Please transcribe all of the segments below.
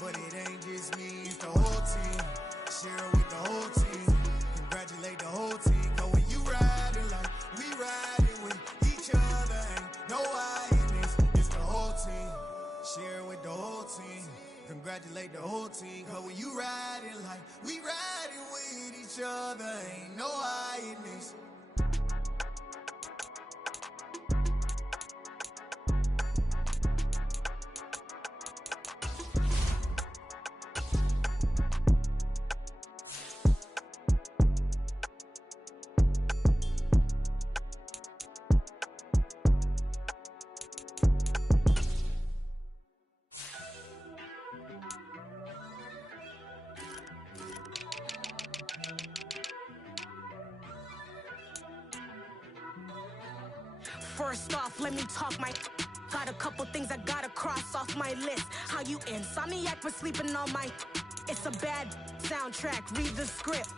But it ain't just me, it's the whole team. Share it with the whole team. Congratulate the whole team. Cause when you riding like we riding with each other, ain't no I in this. It's the whole team. Share it with the whole team. Congratulate the whole team. Cause when you riding like we riding with each other, ain't no I in this. First off, let me talk my got a couple things I gotta cross off my list. How you insomniac for sleeping on my it's a bad soundtrack, read the script.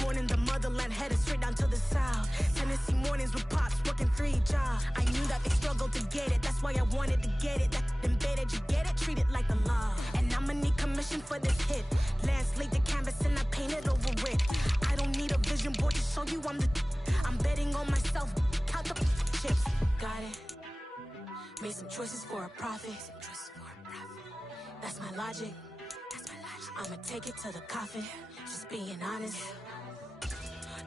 Born in the motherland, headed straight down to the south. Tennessee mornings with pops, working 3 jobs. I knew that they struggled to get it, that's why I wanted to get it. That embedded, you get it, treat it like a law. And I'ma need commission for this hit. Lance laid the canvas and I painted over it. I don't need a vision board to show you I'm betting on myself, count the chips. Got it. Made some choices for a profit. That's my logic. I'ma take it to the coffin, just being honest.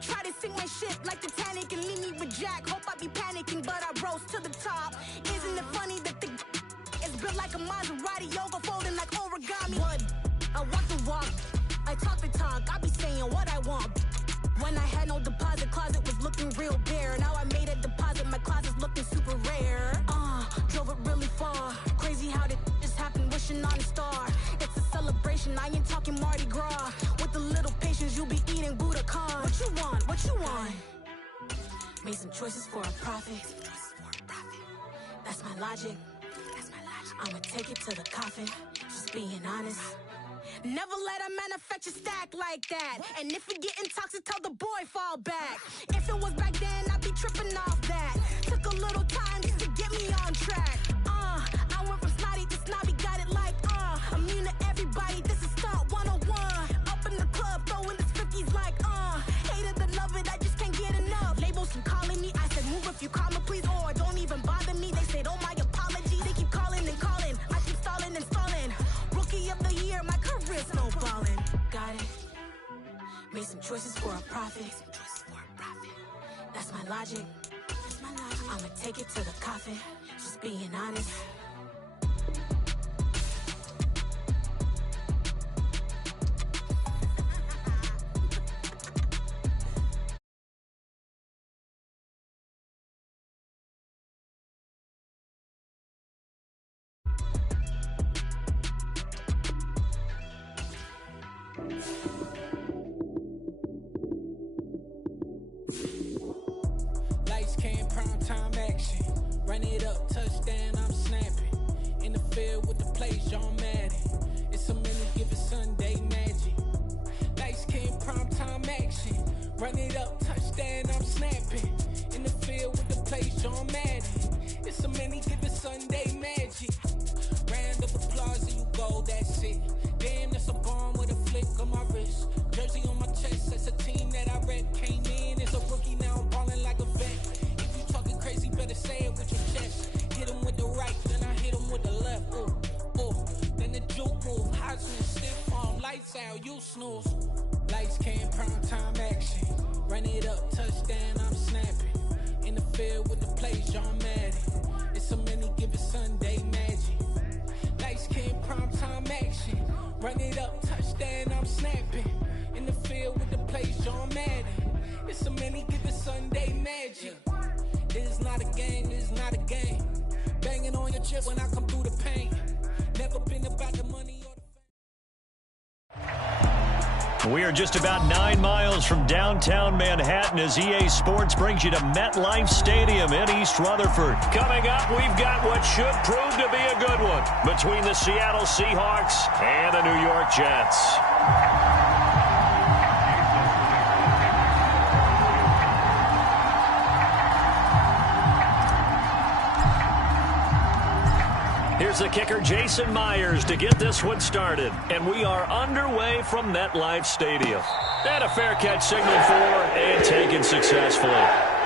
Try to sing my shit like Titanic and leave me with Jack. Hope I be panicking, but I rose to the top. Isn't it funny that the is built like a Maserati, yoga folding like origami? What? I walk the walk, I talk the talk, I be saying what I want. When I had no deposit, closet was looking real bare. Now I made a deposit, my closet's looking super rare. Drove it really far. Crazy how did just happen, wishing on a star. It's a celebration, I ain't talking Mardi Gras. With a little patience, you'll be eating Budokan. What you want? What you want? Made some choices for a profit. That's my logic. I'ma take it to the coffin, just being honest. Never let a manufacture stack like that. And if it getting toxic, tell the boy fall back. If it was back then, I'd be tripping off that. Took a little time just to get me on track. I went from snotty to snobby, got it like immune to everybody, this is stunt 101. Up in the club, throwing the cookies like hate it or love it, I just can't get enough. Labels keep calling me, I said move if you call me please, or don't even bother me. They said oh my apologies, they keep calling and calling. I keep stalling and stalling. Rookie of the year, my career snowballing. Got it. Made some choices for a profit. That's my logic. I'ma take it to the coffin, just being honest. Lights came, prime time action. Run it up, touchdown, I'm snapping. In the field with the plays, John Madden. It's a minute, give it Sunday magic. Lights came, prime time action. Run it up, touchdown, I'm snapping. In the field with the plays, John Madden. It's a minute, give it Sunday magic. Round of applause and you go, that's it. Damn, that's a bomb with a flick on my wrist. Jersey on my chest, that's a team that I rep. Came in as a rookie, now I'm balling like a vet. If you talking crazy, better say it with your chest. Hit him with the right, then I hit him with the left. Ooh, ooh. Then the juke move, Heisman, stiff arm, lights out, you snooze. Lights came, prime time action. Run it up, touchdown, I'm snapping. In the field with the plays, John Madden. It's a mini, give it Sunday magic. Lights came, prime time action. Run it up, touchdown, I'm snapping. In the field with the plays, John Madden. It's a mini, give it Sunday magic. This is not a game, this is not a game. Banging on your chip when I come through the pain. Never been about the money or the We are just about 9 miles from downtown Manhattan as EA Sports brings you to MetLife Stadium in East Rutherford. Coming up, we've got what should prove to be a good one between the Seattle Seahawks and the New York Jets. Here's the kicker, Jason Myers, to get this one started. And we are underway from MetLife Stadium. And a fair catch signaled for and taken successfully.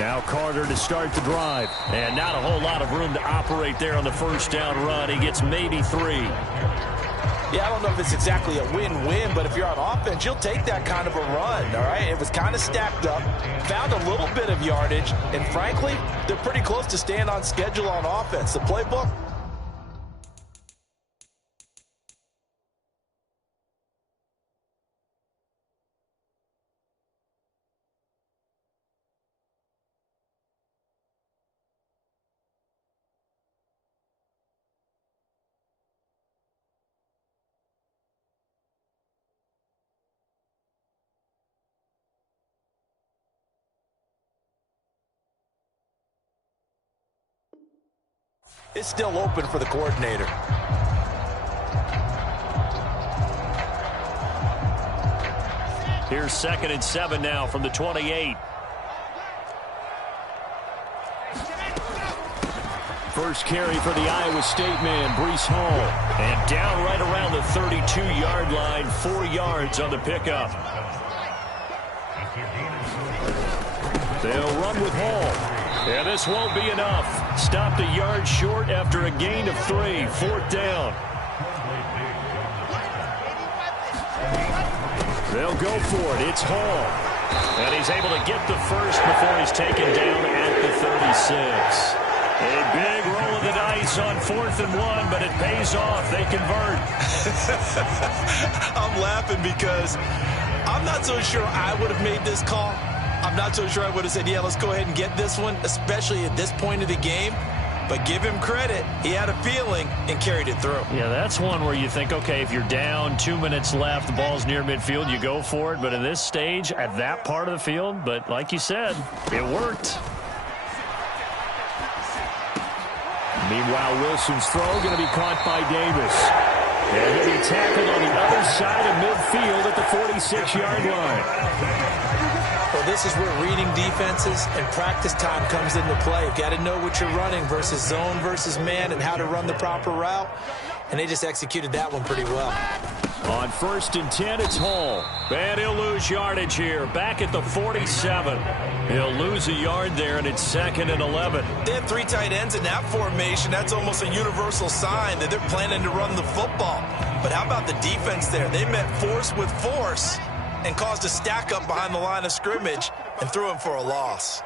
Now Carter to start the drive. And not a whole lot of room to operate there on the first down run. He gets maybe 3. Yeah, I don't know if it's exactly a win-win, but if you're on offense, you'll take that kind of a run, all right? It was kind of stacked up, found a little bit of yardage, and frankly, they're pretty close to staying on schedule on offense. The playbook, is still open for the coordinator. Here's 2nd and 7 now from the 28. first carry for the Iowa State man, Breece Hall. And down right around the 32-yard line, 4 yards on the pickup. They'll run with Hall. And this won't be enough. Stopped a yard short after a gain of 3. 4th down. They'll go for it. It's Hall. And he's able to get the first before he's taken down at the 36. A big roll of the dice on 4th and 1, but it pays off. They convert. I'm laughing because I'm not so sure I would have made this call. I'm not so sure I would have said, yeah, let's go ahead and get this one, especially at this point of the game. But give him credit. He had a feeling and carried it through. Yeah, that's one where you think, okay, if you're down, 2 minutes left, the ball's near midfield, you go for it. But in this stage, at that part of the field, but like you said, it worked. Meanwhile, Wilson's throw going to be caught by Davis. And he'll be tackled on the other side of midfield at the 46-yard line. Well, this is where reading defenses and practice time comes into play. You've got to know what you're running versus zone versus man and how to run the proper route. And they just executed that one pretty well. On 1st and 10, it's Hall. And he'll lose yardage here. Back at the 47. He'll lose a yard there, and it's 2nd and 11. They had 3 tight ends in that formation. That's almost a universal sign that they're planning to run the football. But how about the defense there? They met force with force and caused a stack up behind the line of scrimmage and threw him for a loss.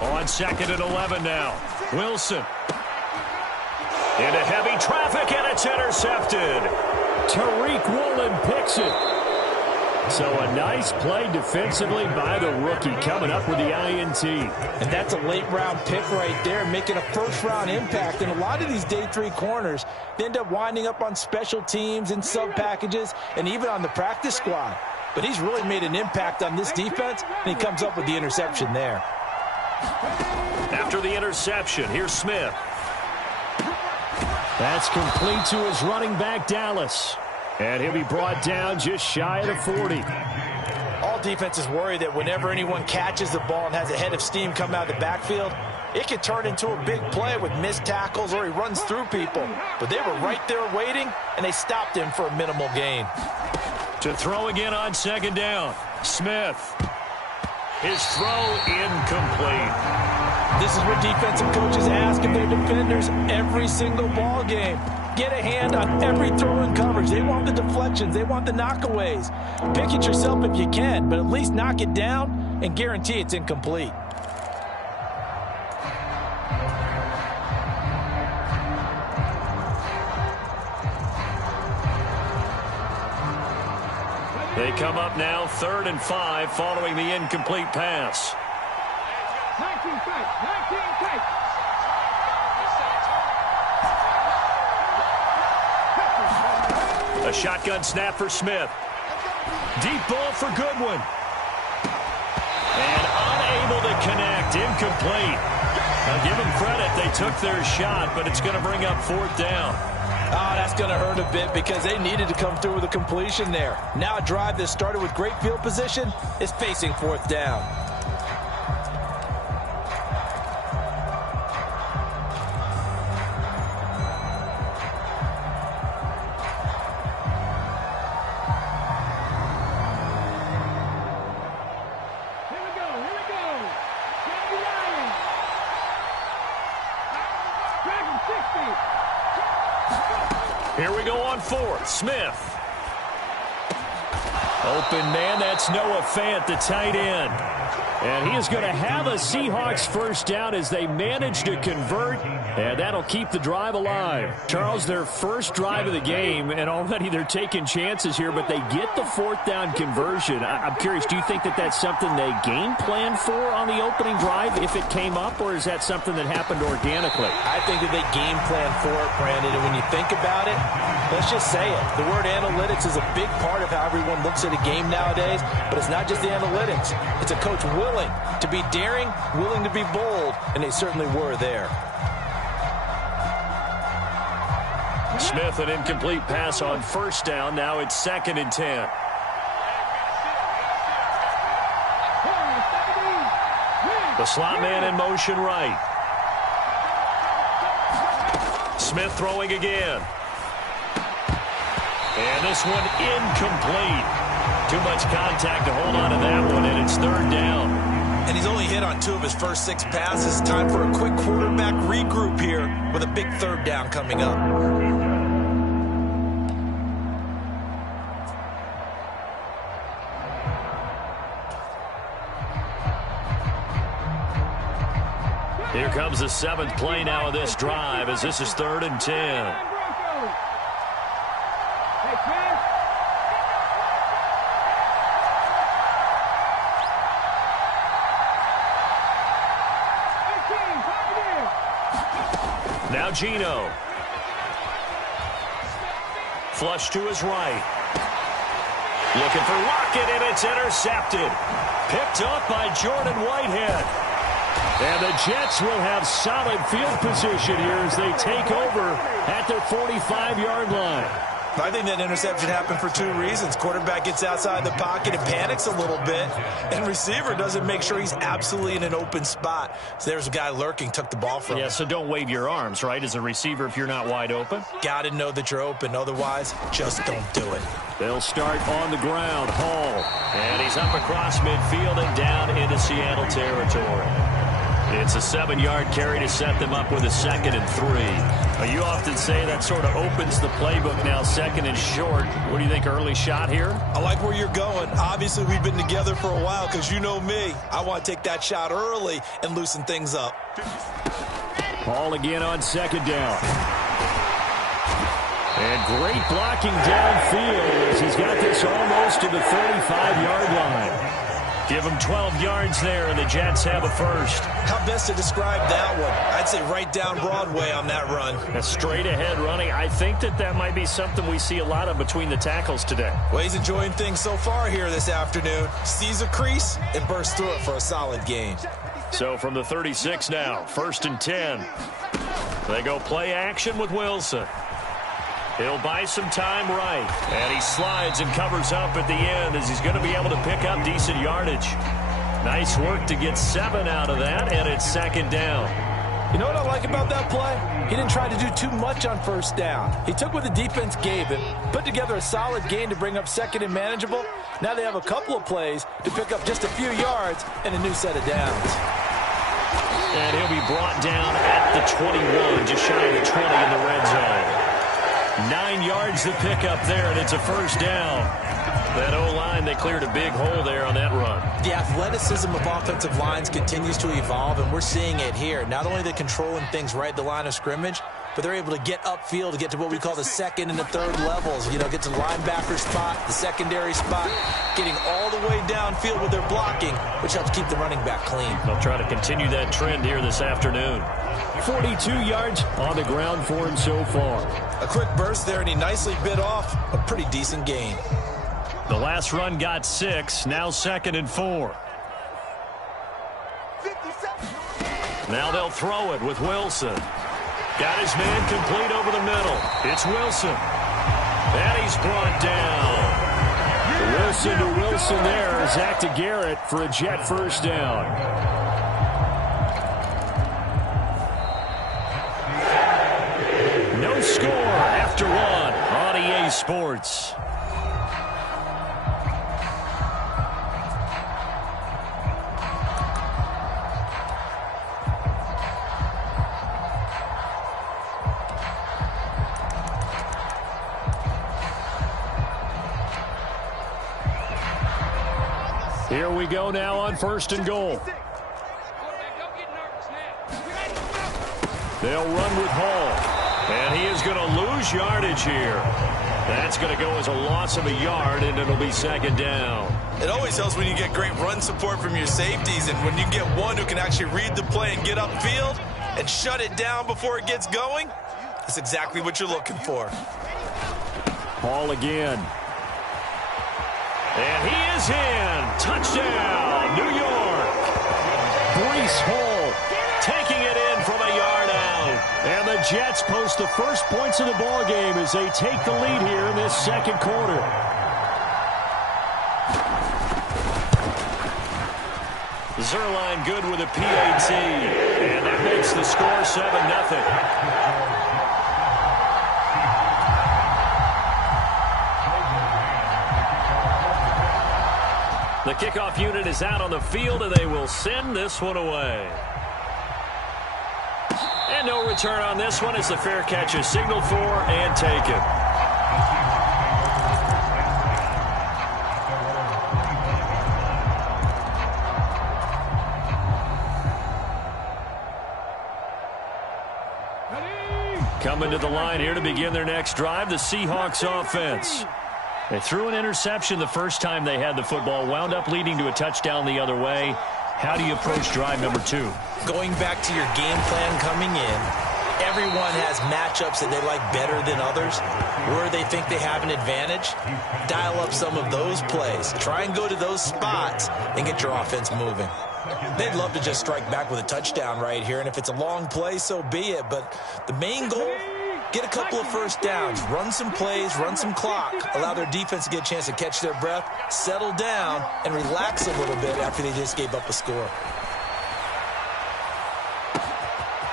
On 2nd and 11 now. Wilson. Into heavy traffic, and it's intercepted. Tariq Woolen picks it. So a nice play defensively by the rookie, coming up with the INT. And that's a late-round pick right there, making a first-round impact. And a lot of these day 3 corners, they end up winding up on special teams and sub-packages and even on the practice squad. But he's really made an impact on this defense, and he comes up with the interception there. After the interception, here's Smith. That's complete to his running back, Dallas. And he'll be brought down just shy of the 40. All defenses worry that whenever anyone catches the ball and has a head of steam come out of the backfield, it can turn into a big play with missed tackles or he runs through people. But they were right there waiting, and they stopped him for a minimal gain. To throw again on 2nd down. Smith. His throw incomplete. This is what defensive coaches ask of their defenders every single ball game. Get a hand on every throw in coverage. They want the deflections. They want the knockaways. Pick it yourself if you can, but at least knock it down and guarantee it's incomplete. They come up now 3rd and 5 following the incomplete pass. 19 tight. A shotgun snap for Smith. Deep ball for Goodwin. And unable to connect. Incomplete. Now give them credit. They took their shot, but it's going to bring up 4th down. Oh, that's going to hurt a bit because they needed to come through with a completion there. Now a drive that started with great field position is facing 4th down. Here we go on 4th. Smith. Open man, that's Noah Fant, the tight end. And he is going to have a Seahawks first down as they manage to convert, and that'll keep the drive alive. Charles, their first drive of the game, and already they're taking chances here, but they get the 4th down conversion. I'm curious, do you think that that's something they game planned for on the opening drive if it came up, or is that something that happened organically? I think that they game planned for it, Brandon, and when you think about it, let's just say it. The word analytics is a big part of how everyone looks at a game nowadays, but it's not just the analytics. It's a coach willing to be daring, willing to be bold, and they certainly were there. Smith, an incomplete pass on 1st down. Now it's 2nd and 10. The slot man in motion right. Smith throwing again. And this one incomplete. Too much contact to hold on to that one, and it's third down. And he's only hit on 2 of his first 6 passes. Time for a quick quarterback regroup here with a big third down coming up. Here comes the 7th play now of this drive as this is 3rd and 10. Now Gino. Flush to his right. Looking for Lockett, and it's intercepted. Picked up by Jordan Whitehead. And the Jets will have solid field position here as they take over at their 45-yard line. I think that interception happened for 2 reasons. Quarterback gets outside the pocket and panics a little bit, and receiver doesn't make sure he's absolutely in an open spot. So there's a guy lurking, took the ball from him. Yeah, so don't wave your arms, right, as a receiver if you're not wide open. Got to know that you're open. Otherwise, just don't do it. They'll start on the ground. Hall. And he's up across midfield and down into Seattle territory. It's a 7-yard carry to set them up with a 2nd and 3. You often say that sort of opens the playbook now, 2nd and short. What do you think, early shot here? I like where you're going. Obviously, we've been together for a while because you know me. I want to take that shot early and loosen things up. Hall again on 2nd down. And great blocking downfield as he's got this almost to the 35-yard line. Give him 12 yards there, and the Jets have a first. How best to describe that one? I'd say right down Broadway on that run. A straight-ahead running. I think that might be something we see a lot of between the tackles today. Well, he's enjoying things so far here this afternoon. Sees a crease and bursts through it for a solid gain. So from the 36 now, 1st and 10. They go play action with Wilson. He'll buy some time right. And he slides and covers up at the end as he's going to be able to pick up decent yardage. Nice work to get 7 out of that, and it's 2nd down. You know what I like about that play? He didn't try to do too much on 1st down. He took what the defense gave him, put together a solid gain to bring up 2nd and manageable. Now they have a couple of plays to pick up just a few yards and a new set of downs. And he'll be brought down at the 21, just shy of the 20 in the red zone. 9 yards to pick up there, and it's a 1st down. That O-line, they cleared a big hole there on that run. The athleticism of offensive lines continues to evolve, and we're seeing it here. Not only are they controlling things right at the line of scrimmage, but they're able to get upfield to get to what we call the 2nd and the 3rd levels. You know, get to the linebacker spot, the secondary spot, getting all the way downfield with their blocking, which helps keep the running back clean. They'll try to continue that trend here this afternoon. 42 yards on the ground for him so far. A quick burst there, and he nicely bit off a pretty decent gain. The last run got 6, now 2nd and 4. Now they'll throw it with Wilson. Got his man complete over the middle. It's Wilson. And he's brought down. Wilson to Wilson there. Zach to Garrett for a Jet 1st down. No score after 1 on EA Sports. Here we go now on 1st and goal. They'll run with Hall. And he is going to lose yardage here. That's going to go as a loss of a yard, and it'll be 2nd down. It always helps when you get great run support from your safeties, and when you get one who can actually read the play and get upfield and shut it down before it gets going, that's exactly what you're looking for. Hall again. And he is in. Touchdown, New York. Breece Hall taking it in from a yard out. And the Jets post the first points of the ball game as they take the lead here in this 2nd quarter. Zerline good with a PAT. And that makes the score 7-0. The kickoff unit is out on the field, and they will send this one away. And no return on this one as the fair catch is signaled for and taken. Coming to the line here to begin their next drive, the Seahawks offense. They threw an interception the first time they had the football, wound up leading to a touchdown the other way. How do you approach drive number 2? Going back to your game plan coming in, everyone has matchups that they like better than others. Where they think they have an advantage, dial up some of those plays. Try and go to those spots and get your offense moving. They'd love to just strike back with a touchdown right here, and if it's a long play, so be it. But the main goal, get a couple of first downs, run some plays, run some clock, allow their defense to get a chance to catch their breath, settle down, and relax a little bit after they just gave up a score.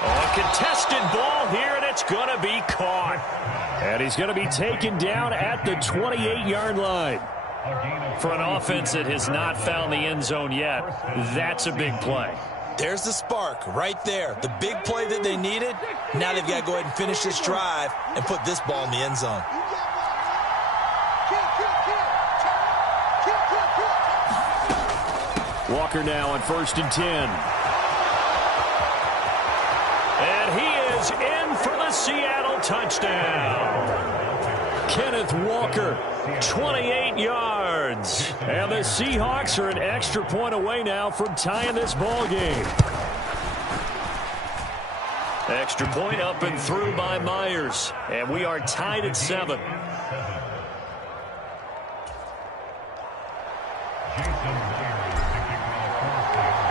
A contested ball here, and it's going to be caught. And he's going to be taken down at the 28-yard line. For an offense that has not found the end zone yet, that's a big play. There's the spark right there. The big play that they needed. Now they've got to go ahead and finish this drive and put this ball in the end zone. Walker now on 1st and 10. And he is in for the Seattle touchdown. Kenneth Walker, 28 yards. And the Seahawks are an extra point away now from tying this ball game. Extra point up and through by Myers. And we are tied at 7.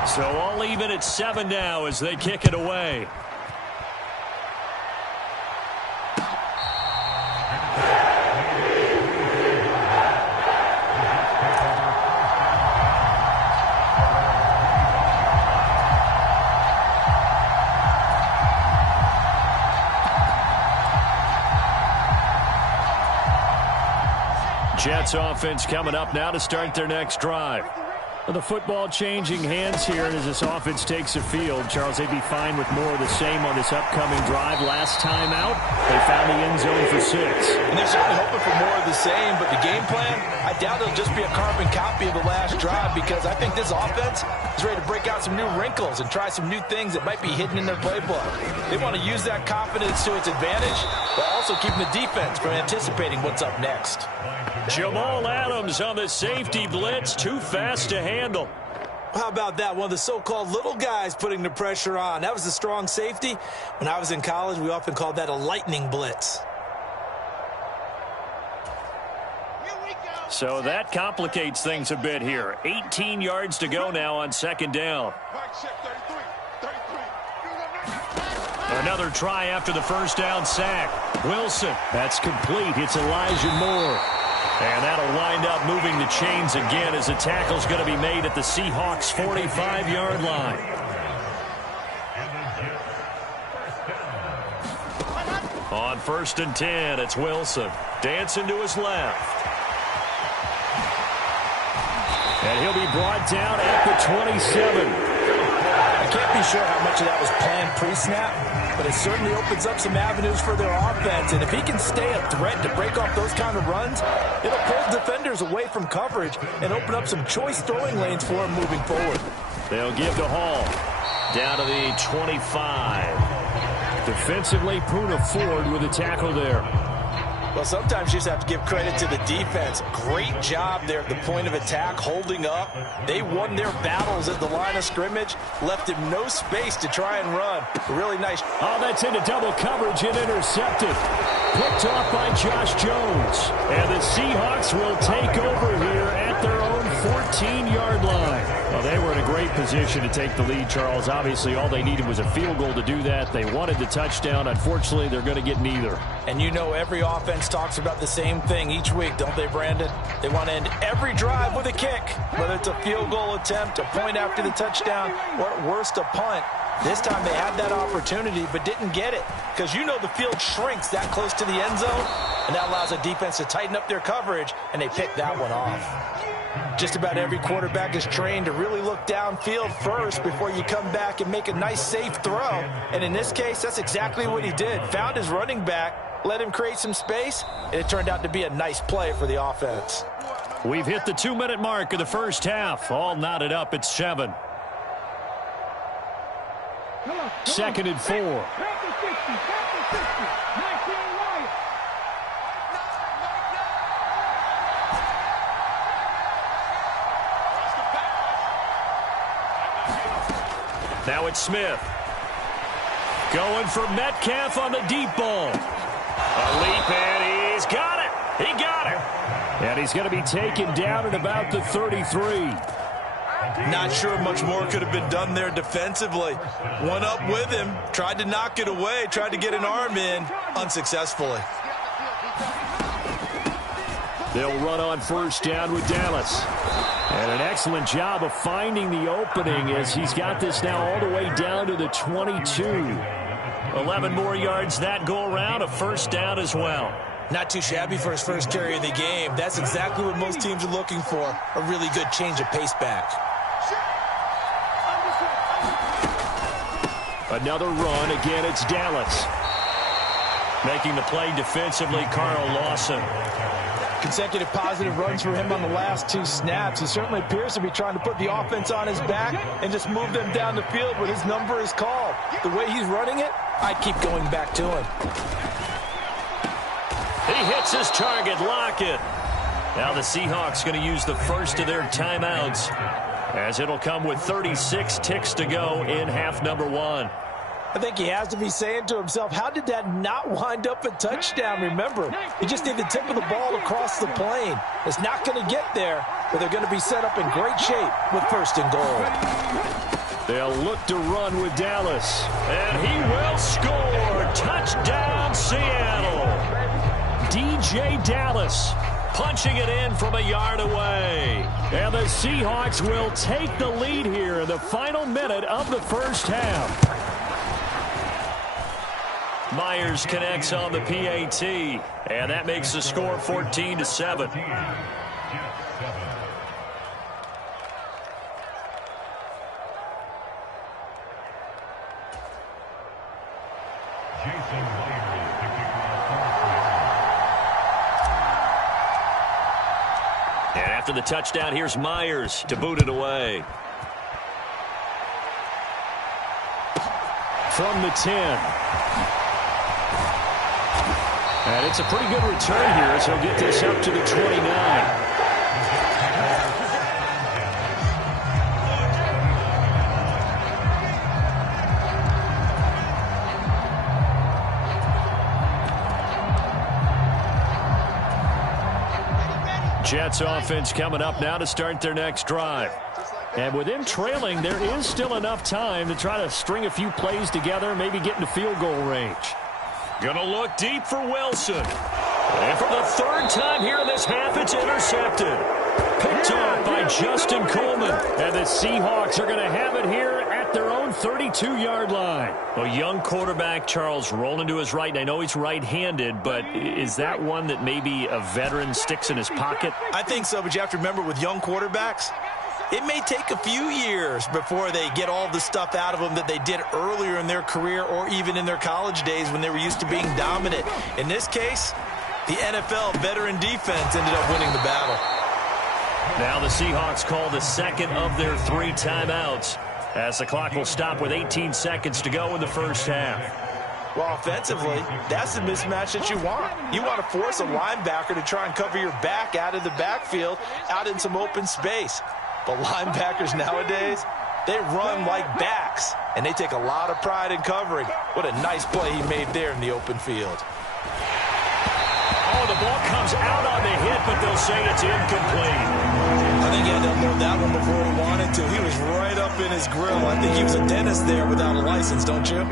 So all even at 7 now as they kick it away. Jets offense coming up now to start their next drive. The football changing hands here as this offense takes the field. Charles, they'd be fine with more of the same on this upcoming drive. Last time out, they found the end zone for 6. And they're certainly hoping for more of the same, but the game plan, I doubt it'll just be a carbon copy of the last drive, because I think this offense is ready to break out some new wrinkles and try some new things that might be hidden in their playbook. They want to use that confidence to its advantage, but also keeping the defense from anticipating what's up next. Jamal Adams on the safety blitz, too fast to handle. How about that? One of the so-called little guys putting the pressure on. That was a strong safety. When I was in college, we often called that a lightning blitz. So that complicates things a bit here. 18 yards to go now on 2nd down. Another try after the first down sack. Wilson, that's complete. It's Elijah Moore. And that'll wind up moving the chains again as the tackle's going to be made at the Seahawks' 45-yard line. On 1st and 10, it's Wilson. Dancing to his left. And he'll be brought down at the 27. I can't be sure how much of that was planned pre-snap, but it certainly opens up some avenues for their offense. And if he can stay a threat to break off those kind of runs, it'll pull defenders away from coverage and open up some choice throwing lanes for him moving forward. They'll give to Hall. Down to the 25. Defensively, Poona Ford with a tackle there. Well, sometimes you just have to give credit to the defense. Great job there at the point of attack, holding up. They won their battles at the line of scrimmage, left him no space to try and run. Really nice. Oh, that's into double coverage and intercepted. Picked off by Josh Jones. And the Seahawks will take over here at their own 14-yard line. Well, they were in a great position to take the lead, Charles. Obviously, all they needed was a field goal to do that. They wanted the touchdown. Unfortunately, they're going to get neither. And you know every offense talks about the same thing each week, don't they, Brandon? They want to end every drive with a kick, whether it's a field goal attempt, a point after the touchdown, or at worst, a punt. This time they had that opportunity but didn't get it, because you know the field shrinks that close to the end zone, and that allows the defense to tighten up their coverage, and they pick that one off. Just about every quarterback is trained to really look downfield first before you come back and make a nice, safe throw. And in this case, that's exactly what he did. Found his running back, let him create some space, and it turned out to be a nice play for the offense. We've hit the 2-minute mark of the first half. All knotted up at 7. 2nd and 4. 19 Wyatt. Now it's Smith. Going for Metcalf on the deep ball. A leap, and he's got it. He got it. And he's going to be taken down at about the 33. Not sure much more could have been done there defensively. One up with him, tried to knock it away, tried to get an arm in, unsuccessfully. They'll run on first down with Dallas. And an excellent job of finding the opening as he's got this now all the way down to the 22. 11 more yards that go around, a first down as well. Not too shabby for his first carry of the game. That's exactly what most teams are looking for, a really good change of pace back. Another run. Again, it's Dallas. Making the play defensively, Carl Lawson. Consecutive positive runs for him on the last 2 snaps. He certainly appears to be trying to put the offense on his back and just move them down the field when his number is called. The way he's running it, I'd keep going back to him. He hits his target, Lockett. Now the Seahawks going to use the first of their timeouts, as it'll come with 36 ticks to go in half number 1. I think he has to be saying to himself, how did that not wind up a touchdown? Remember, he just need the tip of the ball across the plane. It's not going to get there, but they're going to be set up in great shape with 1st and goal. They'll look to run with Dallas, and he will score. Touchdown, Seattle. DJ Dallas punching it in from a yard away. And the Seahawks will take the lead here in the final minute of the first half. Myers connects on the PAT, and that makes the score 14-7. And after the touchdown, here's Myers to boot it away. From the 10. And it's a pretty good return here, so he'll get this up to the 29. Jets offense coming up now to start their next drive. And with them trailing, there is still enough time to try to string a few plays together, maybe get into field goal range. Gonna look deep for Wilson. And for the 3rd time here in this half, it's intercepted. Picked off by Justin Coleman. And the Seahawks are gonna have it here at their own 32-yard line. A young quarterback, Charles, rolling to his right. And I know he's right-handed, but is that one that maybe a veteran sticks in his pocket? I think so, but you have to remember with young quarterbacks, it may take a few years before they get all the stuff out of them that they did earlier in their career or even in their college days when they were used to being dominant. In this case, the NFL veteran defense ended up winning the battle. Now the Seahawks call the 2nd of their 3 timeouts, as the clock will stop with 18 seconds to go in the first half. Well, offensively, that's the mismatch that you want. You want to force a linebacker to try and cover your back out of the backfield, out in some open space. But linebackers nowadays, they run like backs, and they take a lot of pride in covering. What a nice play he made there in the open field. Oh, the ball comes out on the hit, but they'll say it's incomplete. I think he had to unload that one before he wanted to. He was right up in his grill. I think he was a dentist there without a license, don't you?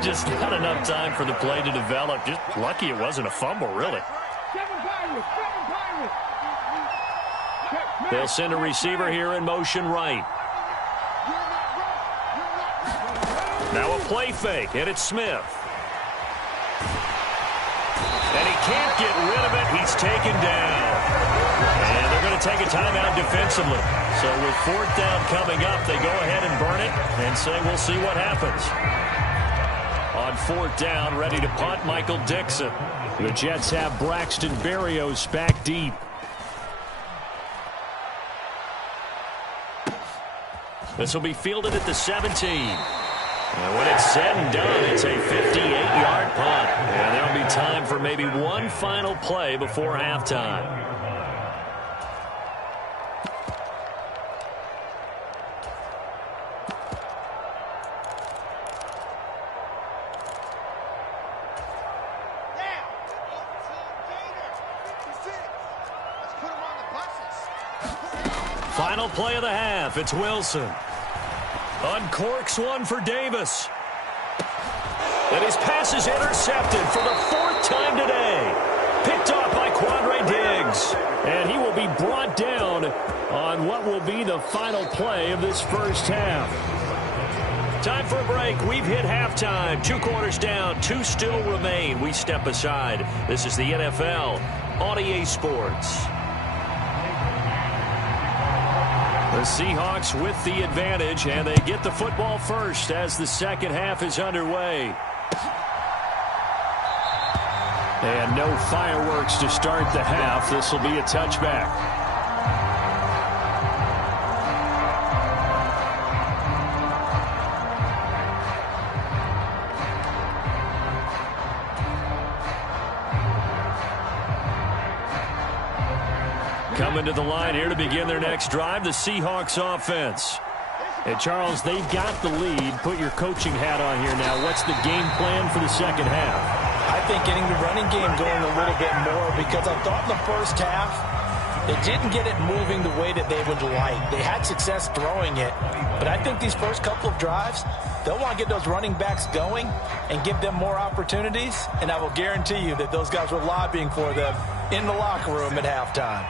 Just not enough time for the play to develop. Just lucky it wasn't a fumble, really. They'll send a receiver here in motion right. Now a play fake, and it's Smith. And he can't get rid of it. He's taken down. And they're going to take a timeout defensively. So with 4th down coming up, they go ahead and burn it and say we'll see what happens. On 4th down, ready to punt, Michael Dixon. The Jets have Braxton Berrios back deep. This will be fielded at the 17. And when it's said and done, it's a 58-yard punt. And there'll be time for maybe one final play before halftime. Final play of the half. It's Wilson. Uncorks one for Davis. And his pass is intercepted for the 4th time today. Picked off by Quandre Diggs. And he will be brought down on what will be the final play of this first half. Time for a break. We've hit halftime. 2 quarters down. 2 still remain. We step aside. This is the NFL on EA Sports. The Seahawks with the advantage, and they get the football first as the second half is underway. And no fireworks to start the half. This will be a touchback. Coming to the line here to begin their next drive, the Seahawks offense. And Charles, they've got the lead. Put your coaching hat on here now. What's the game plan for the second half? I think getting the running game going a little bit more, because I thought in the first half they didn't get it moving the way that they would like. They had success throwing it, but I think these first couple of drives, they'll want to get those running backs going and give them more opportunities, and I will guarantee you that those guys were lobbying for them in the locker room at halftime.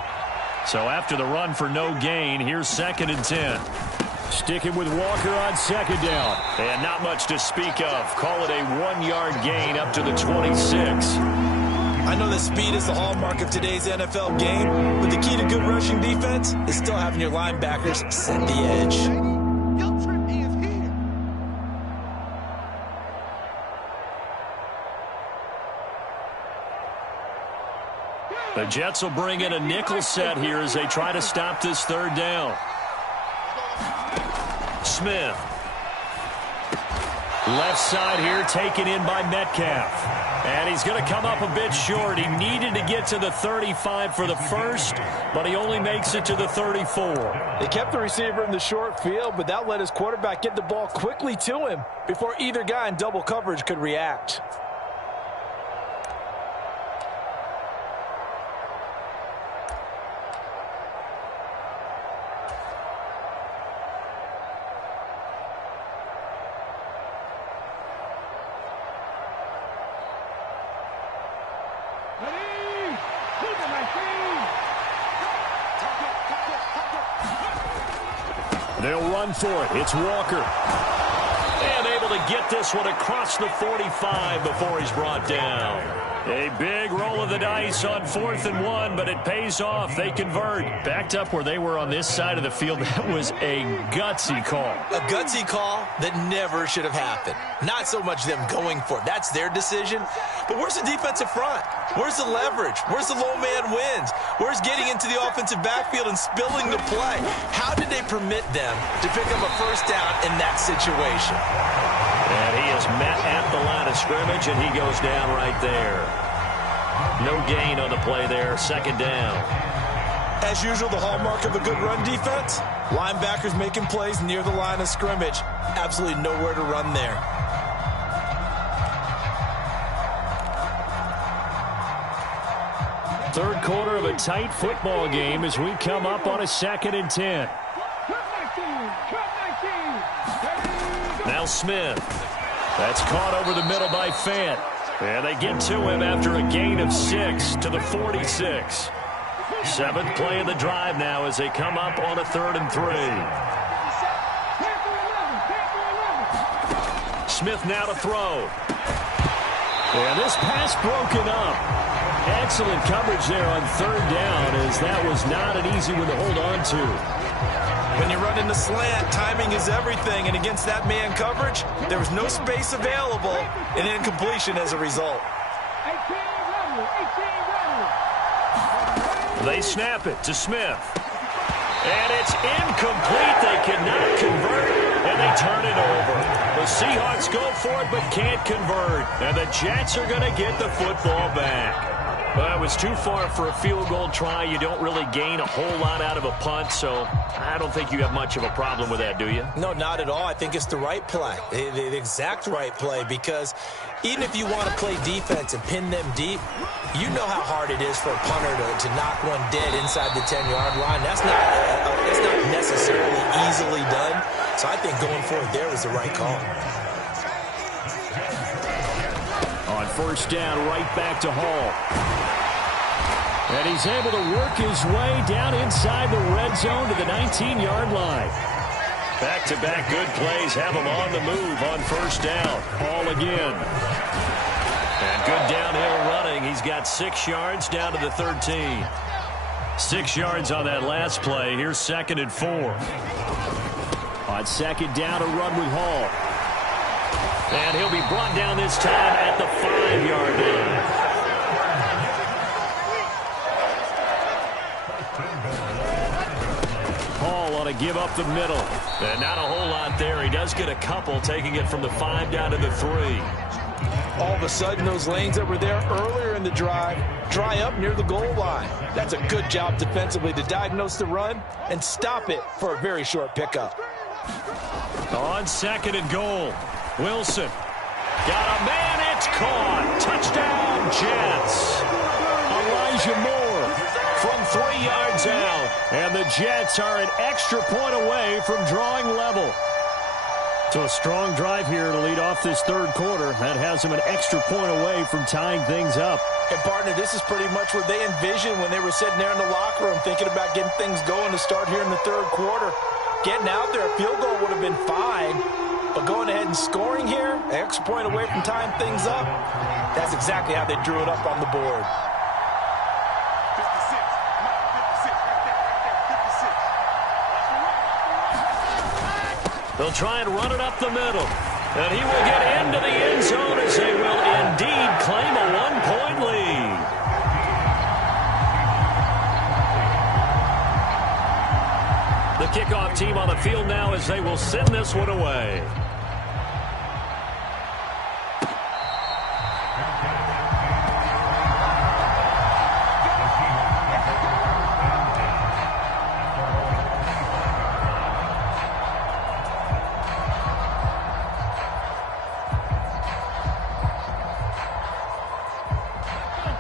So after the run for no gain, here's 2nd and 10. Sticking with Walker on 2nd down. And not much to speak of. Call it a 1-yard gain up to the 26. I know that speed is the hallmark of today's NFL game, but the key to good rushing defense is still having your linebackers set the edge. The Jets will bring in a nickel set here as they try to stop this 3rd down. Smith. Left side here taken in by Metcalf. And he's going to come up a bit short. He needed to get to the 35 for the first, but he only makes it to the 34. They kept the receiver in the short field, but that let his quarterback get the ball quickly to him before either guy in double coverage could react. They'll run for it. It's Walker. And able to get this one across the 45 before he's brought down. A big roll of the dice on 4th and 1, but it pays off. They convert. Backed up where they were on this side of the field. That was a gutsy call. A gutsy call that never should have happened. Not so much them going for it. That's their decision. But where's the defensive front? Where's the leverage? Where's the low man wins? Where's getting into the offensive backfield and spilling the play? How did they permit them to pick up a first down in that situation? And he is met at the line of scrimmage, and he goes down right there. No gain on the play there. 2nd down. As usual, the hallmark of a good run defense, linebackers making plays near the line of scrimmage. Absolutely nowhere to run there. Third quarter of a tight football game as we come up on a 2nd and 10. Now Smith. That's caught over the middle by Fant. And they get to him after a gain of 6 to the 46. 7th play of the drive now as they come up on a 3rd and 3. Smith now to throw. And this pass broken up. Excellent coverage there on third down, as that was not an easy one to hold on to. When you run in the slant, timing is everything, and against that man coverage, there was no space available, and incompletion as a result. 18 They snap it to Smith. And it's incomplete. They cannot convert, and they turn it over. The Seahawks go for it but can't convert, and the Jets are going to get the football back. Well, it was too far for a field goal try. You don't really gain a whole lot out of a punt, so I don't think you have much of a problem with that, do you? No, not at all. I think it's the right play, the exact right play, because even if you want to play defense and pin them deep, you know how hard it is for a punter to knock one dead inside the 10-yard line. That's not necessarily easily done. So I think going for it there was the right call. On first down, right back to Hall. And he's able to work his way down inside the red zone to the 19-yard line. Back-to-back good plays have him on the move on first down. Hall again. And good downhill running. He's got 6 yards down to the 13. 6 yards on that last play. Here's 2nd and 4. On second down, a run with Hall. And he'll be brought down this time at the 5-yard line. Hall on a give up the middle. And not a whole lot there. He does get a couple, taking it from the 5 down to the 3. All of a sudden, those lanes that were there earlier in the drive dry up near the goal line. That's a good job defensively to diagnose the run and stop it for a very short pickup. On 2nd and goal, Wilson. Got a man, it's caught. Touchdown, Jets. Elijah Moore from 3 yards out. And the Jets are an extra point away from drawing level. So a strong drive here to lead off this third quarter. That has them an extra point away from tying things up. And, partner, this is pretty much what they envisioned when they were sitting there in the locker room thinking about getting things going to start here in the third quarter. Getting out there, a field goal would have been fine. But going ahead and scoring here, an extra point away from tying things up, that's exactly how they drew it up on the board. They'll try and run it up the middle. And he will get into the end zone as they will indeed claim a 1-point lead. The kickoff team on the field now as they will send this one away.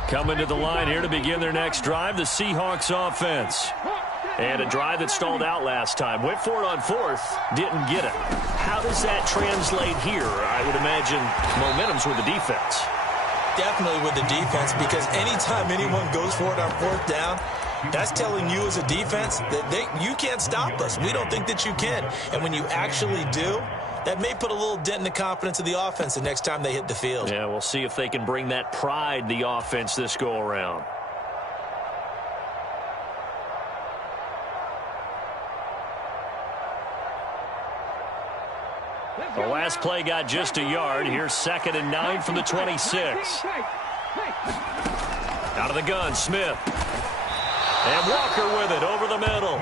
Coming to the line here to begin their next drive, the Seahawks offense. And a drive that stalled out last time. Went for it on 4th, didn't get it. How does that translate here? I would imagine momentum's with the defense. Definitely with the defense, because anytime anyone goes for it on 4th down, that's telling you as a defense that you can't stop us. We don't think that you can. And when you actually do, that may put a little dent in the confidence of the offense the next time they hit the field. Yeah, we'll see if they can bring that pride, the offense, this go-around. The last play got just a yard. Here's 2nd and 9 from the 26. Out of the gun, Smith. And Walker with it over the middle.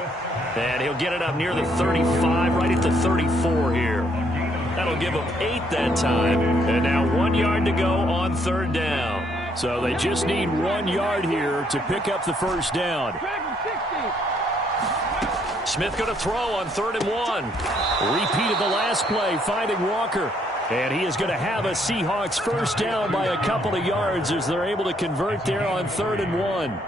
And he'll get it up near the 35, right at the 34 here. That'll give him 8 that time. And now 1 yard to go on 3rd down. So they just need 1 yard here to pick up the first down. Smith going to throw on 3rd and 1. Repeated the last play, finding Walker. And he is going to have a Seahawks first down by a couple of yards as they're able to convert there on 3rd and 1.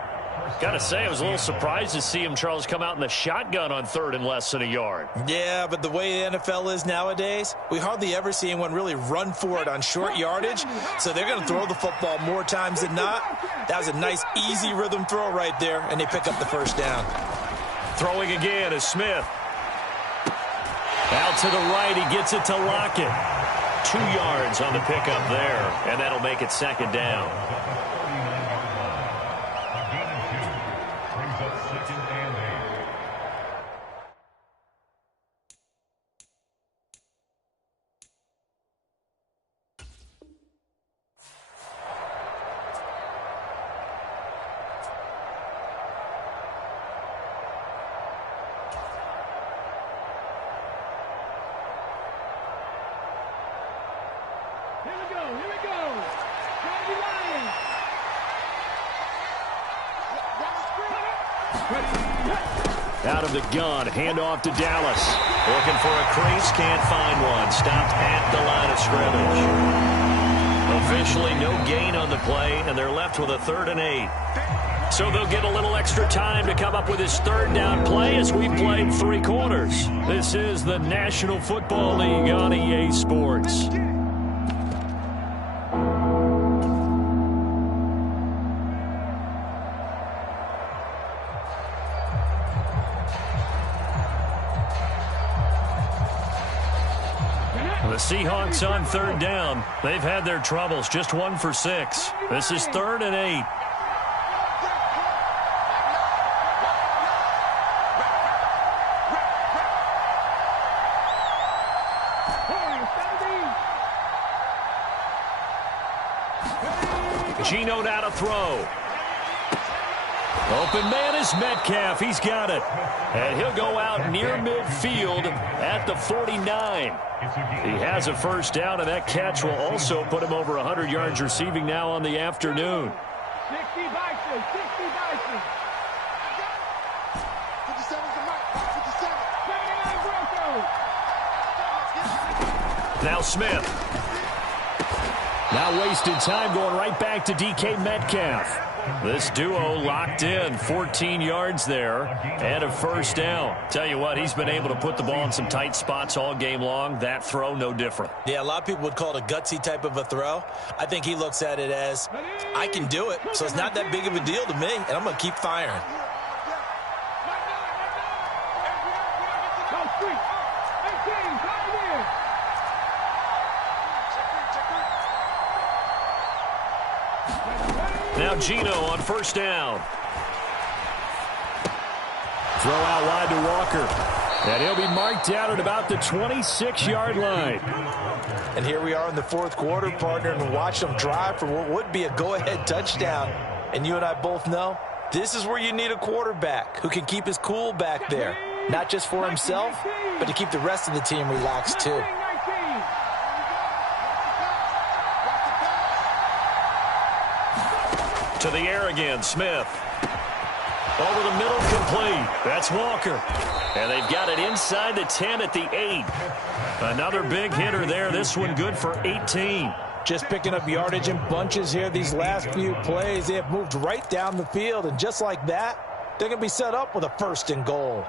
Got to say, I was a little surprised to see him, Charles, come out in the shotgun on 3rd and less than a yard. Yeah, but the way the NFL is nowadays, we hardly ever see anyone really run for it on short yardage. So they're going to throw the football more times than not. That was a nice, easy rhythm throw right there, and they pick up the first down. Throwing again is Smith. Out to the right, he gets it to Lockett. 2 yards on the pickup there, and that'll make it second down. Out of the gun, handoff to Dallas. Looking for a crease, can't find one. Stopped at the line of scrimmage. Officially no gain on the play, and they're left with a 3rd and 8. So they'll get a little extra time to come up with his 3rd down play as we've played 3 quarters. This is the National Football League on EA Sports. The Seahawks on 3rd down. They've had their troubles, just 1 for 6. This is 3rd and 8. Geno now to throw. Open man is Metcalf. He's got it. And he'll go out near midfield at the 49. He has a 1st down, and that catch will also put him over 100 yards receiving now on the afternoon. 60 Bison, 60 Bison. 57's the mark, 57. 79 Broncos. Now Smith. Now wasted time going right back to DK Metcalf. This duo locked in, 14 yards there, and a 1st down. Tell you what, he's been able to put the ball in some tight spots all game long. That throw, no different. Yeah, a lot of people would call it a gutsy type of a throw. I think he looks at it as, I can do it, so it's not that big of a deal to me, and I'm going to keep firing. Now Geno on 1st down. Throw out wide to Walker. And he'll be marked out at about the 26-yard line. And here we are in the 4th quarter, partner, and watch them drive for what would be a go-ahead touchdown. And you and I both know this is where you need a quarterback who can keep his cool back there. Not just for himself, but to keep the rest of the team relaxed too. To the air again, Smith. Over the middle, complete. That's Walker. And they've got it inside the 10 at the 8. Another big hitter there. This one good for 18. Just picking up yardage in bunches here these last few plays. They have moved right down the field, and just like that, they're going to be set up with a 1st and goal.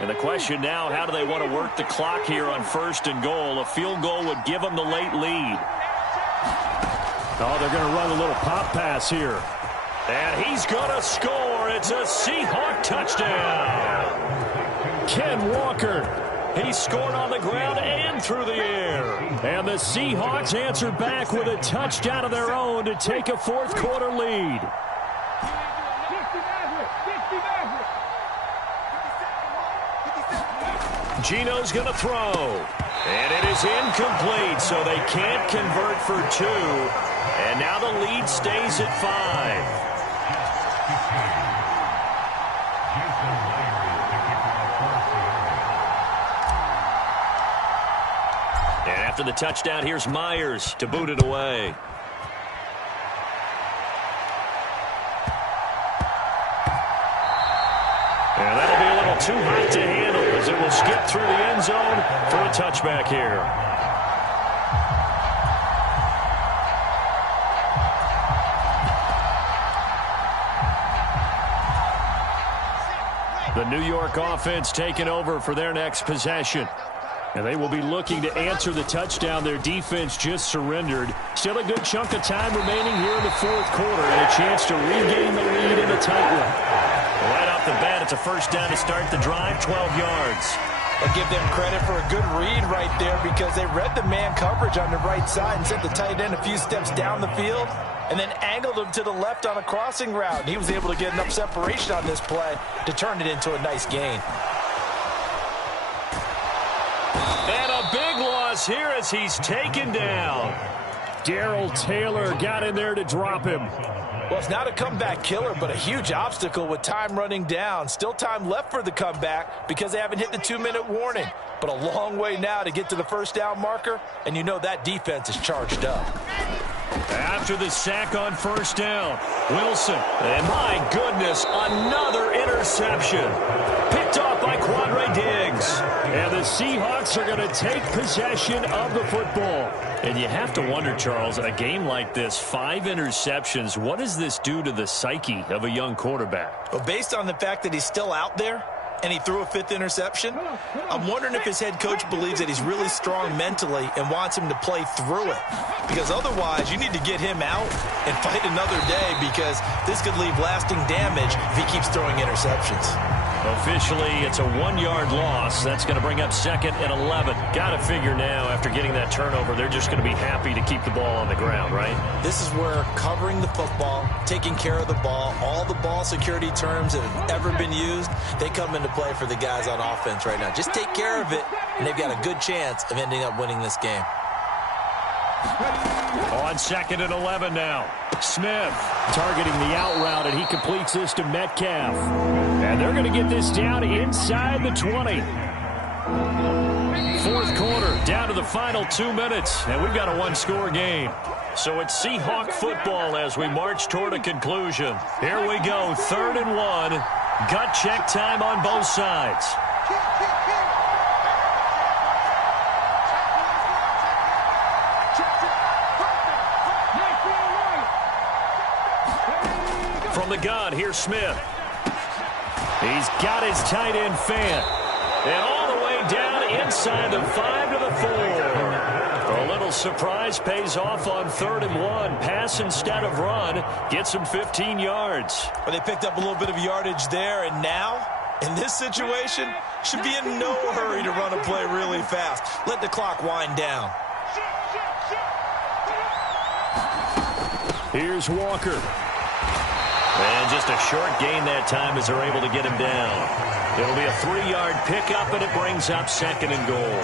And the question now, how do they want to work the clock here on 1st and goal? A field goal would give them the late lead. Oh, they're going to run a little pop pass here. And he's going to score. It's a Seahawk touchdown. Ken Walker. He scored on the ground and through the air. And the Seahawks answer back with a touchdown of their own to take a 4th quarter lead. Geno's going to throw. And it is incomplete, so they can't convert for 2. And now the lead stays at 5. And after the touchdown, here's Myers to boot it away. And that'll be a little too hot to handle as it will skip through the end zone for a touchback here. The New York offense taking over for their next possession. And they will be looking to answer the touchdown their defense just surrendered. Still a good chunk of time remaining here in the fourth quarter and a chance to regain the lead in a tight one. Right off the bat, it's a first down to start the drive, 12 yards. I'll give them credit for a good read right there because they read the man coverage on the right side and sent the tight end a few steps down the field and then angled him to the left on a crossing route. And he was able to get enough separation on this play to turn it into a nice gain. And a big loss here as he's taken down. Darrell Taylor got in there to drop him. Well, it's not a comeback killer, but a huge obstacle with time running down. Still time left for the comeback because they haven't hit the 2-minute warning. But a long way now to get to the first down marker, and you know that defense is charged up. After the sack on first down, Wilson. And my goodness, another interception. Picked off by Quandre Diggs. And the Seahawks are going to take possession of the football. And you have to wonder, Charles, in a game like this, 5 interceptions, what does this do to the psyche of a young quarterback? Well, based on the fact that he's still out there, and he threw a 5th interception, I'm wondering if his head coach believes that he's really strong mentally and wants him to play through it. Because otherwise, you need to get him out and fight another day because this could leave lasting damage if he keeps throwing interceptions. Officially, it's a 1-yard loss. That's going to bring up 2nd and 11. Got to figure now, after getting that turnover, they're just going to be happy to keep the ball on the ground, right? This is where covering the football, taking care of the ball, all the ball security terms that have ever been used, they come into play for the guys on offense right now. Just take care of it, and they've got a good chance of ending up winning this game. On 2nd and 11 now. Smith targeting the out route, and he completes this to Metcalf. And they're going to get this down inside the 20. Fourth quarter, down to the final 2 minutes, and we've got a 1-score game. So it's Seahawk football as we march toward a conclusion. Here we go, 3rd and 1. Gut check time on both sides. From the gun, here's Smith. He's got his tight end fan. And all the way down inside the 5 to the 4. A little surprise pays off on 3rd and 1. Pass instead of run. Gets him 15 yards. Well, they picked up a little bit of yardage there, and now, in this situation, should be in no hurry to run a play really fast. Let the clock wind down. Here's Walker. And just a short gain that time as they're able to get him down. It'll be a 3-yard pickup, and it brings up 2nd and goal.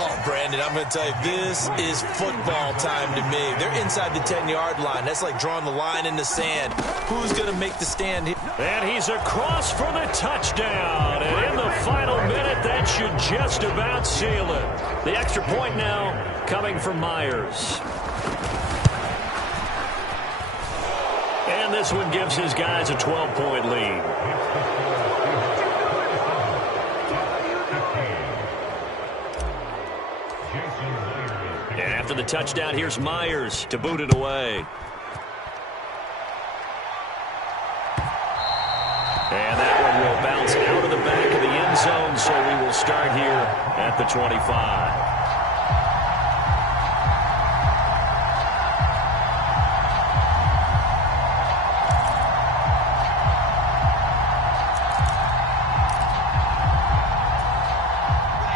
Oh, Brandon, I'm going to tell you, this is football time to me. They're inside the 10-yard line. That's like drawing the line in the sand. Who's going to make the stand here? And he's across for the touchdown. And in the final minute, that should just about seal it. The extra point now coming from Myers. And this one gives his guys a 12-point lead. And after the touchdown, here's Myers to boot it away. And that one will bounce out of the back of the end zone, so we will start here at the 25.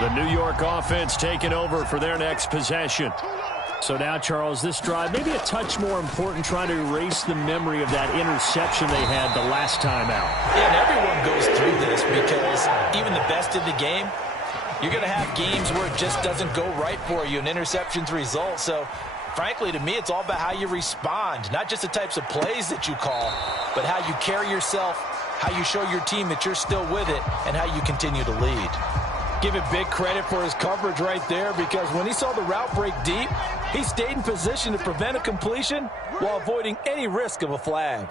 The New York offense taking over for their next possession. So now, Charles, this drive maybe a touch more important, trying to erase the memory of that interception they had the last time out. Yeah, and everyone goes through this because even the best in the game, you're going to have games where it just doesn't go right for you, and interceptions result. So, frankly, to me, it's all about how you respond, not just the types of plays that you call, but how you carry yourself, how you show your team that you're still with it, and how you continue to lead. Give it big credit for his coverage right there because when he saw the route break deep, he stayed in position to prevent a completion while avoiding any risk of a flag.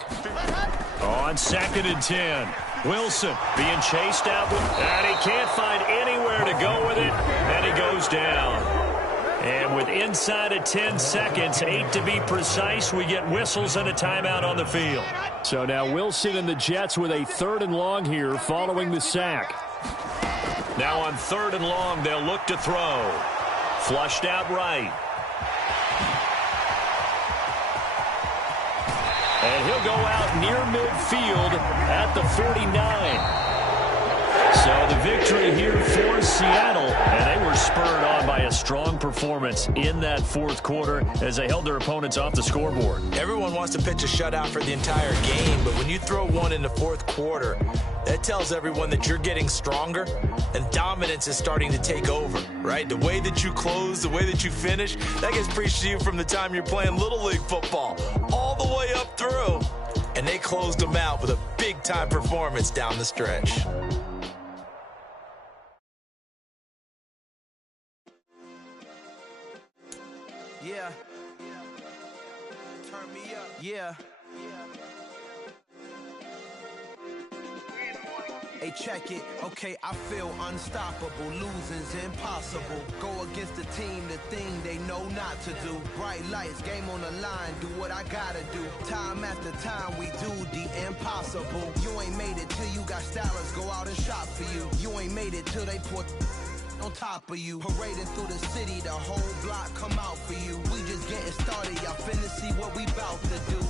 On 2nd and 10, Wilson being chased out, and he can't find anywhere to go with it, and he goes down. And with inside of 10 seconds, 8 to be precise, we get whistles and a timeout on the field. So now Wilson and the Jets with a 3rd and long here following the sack. Now on 3rd and long, they'll look to throw. Flushed out right. And he'll go out near midfield at the 49. So the victory here for Seattle, and they were spurred on by a strong performance in that 4th quarter as they held their opponents off the scoreboard. Everyone wants to pitch a shutout for the entire game, but when you throw one in the 4th quarter, that tells everyone that you're getting stronger and dominance is starting to take over, right? The way that you close, the way that you finish, that gets preached to you from the time you're playing Little League football all the way up through. And they closed them out with a big-time performance down the stretch. Yeah. Turn me up. Yeah. Hey, check it. Okay, I feel unstoppable. Losing's impossible. Go against the team, the thing they know not to do. Bright lights, game on the line. Do what I gotta do. Time after time, we do the impossible. You ain't made it till you got stylists go out and shop for you. You ain't made it till they put on top of you. Parading through the city, the whole block come out for you. We just getting started, y'all finna see what we bout to do.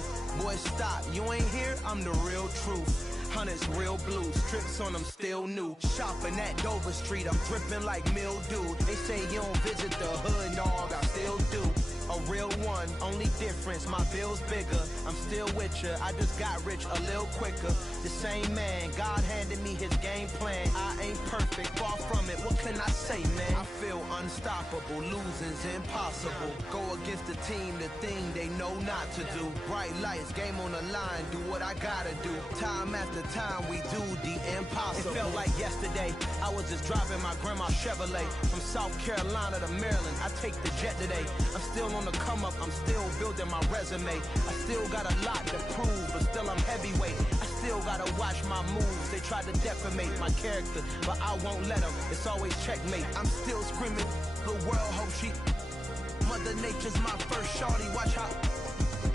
Boy, stop, you ain't here, I'm the real truth. Hunters, real blues, trips on them still new. Shopping at Dover Street, I'm dripping like mildew. They say you don't visit the hood, dog, I still do. A real one, only difference, my bill's bigger. I'm still with ya, I just got rich a little quicker. The same man, God handed me his game plan. I ain't perfect, far from it, what can I say, man? I feel unstoppable, losing's impossible. Go against the team, the thing they know not to do. Bright lights, game on the line, do what I gotta do. Time after time, we do the impossible. It felt like yesterday, I was just driving my grandma's Chevrolet. From South Carolina to Maryland, I take the jet today. I'm still on the come up, I'm still building my resume. I still got a lot to prove, but still I'm heavyweight. I still gotta watch my moves. They try to defamate my character, but I won't let them. It's always checkmate. I'm still screaming, the world hope she. Mother Nature's my first shorty. Watch how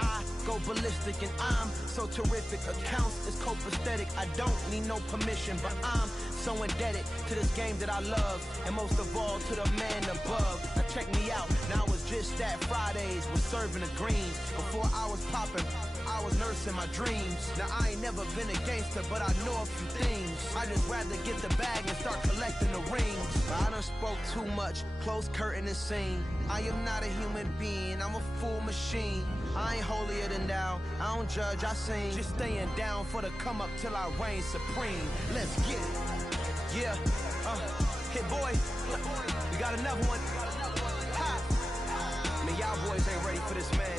I go ballistic, and I'm so terrific. Accounts is copacetic. I don't need no permission, but I'm so indebted to this game that I love, and most of all to the man above. Now check me out, now it's just that Fridays was serving the greens. Before I was popping, I was nursing my dreams. Now I ain't never been a gangster, but I know a few things. I just rather get the bag and start collecting the rings. I done spoke too much, close curtain and scene. I am not a human being, I'm a full machine. I ain't holier than thou, I don't judge, I sing. Just staying down for the come up till I reign supreme. Let's get it. Yeah, hit boy, we got another one. Ha. Man, y'all boys ain't ready for this, man.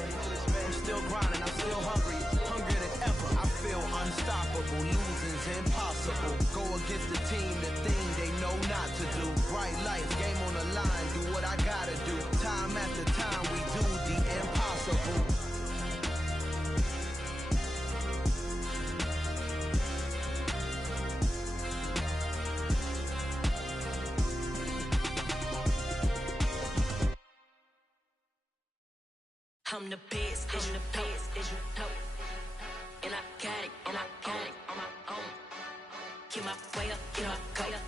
I'm still grinding, I'm still hungry, hungrier than ever. I feel unstoppable, losing's impossible. Go against the team, the thing they know not to do. Bright lights, game on the line, do what I gotta do. Time after time, we do the impossible. I'm the best, I'm the best, as you know. And I got it on my own. Get my way up, get my way up,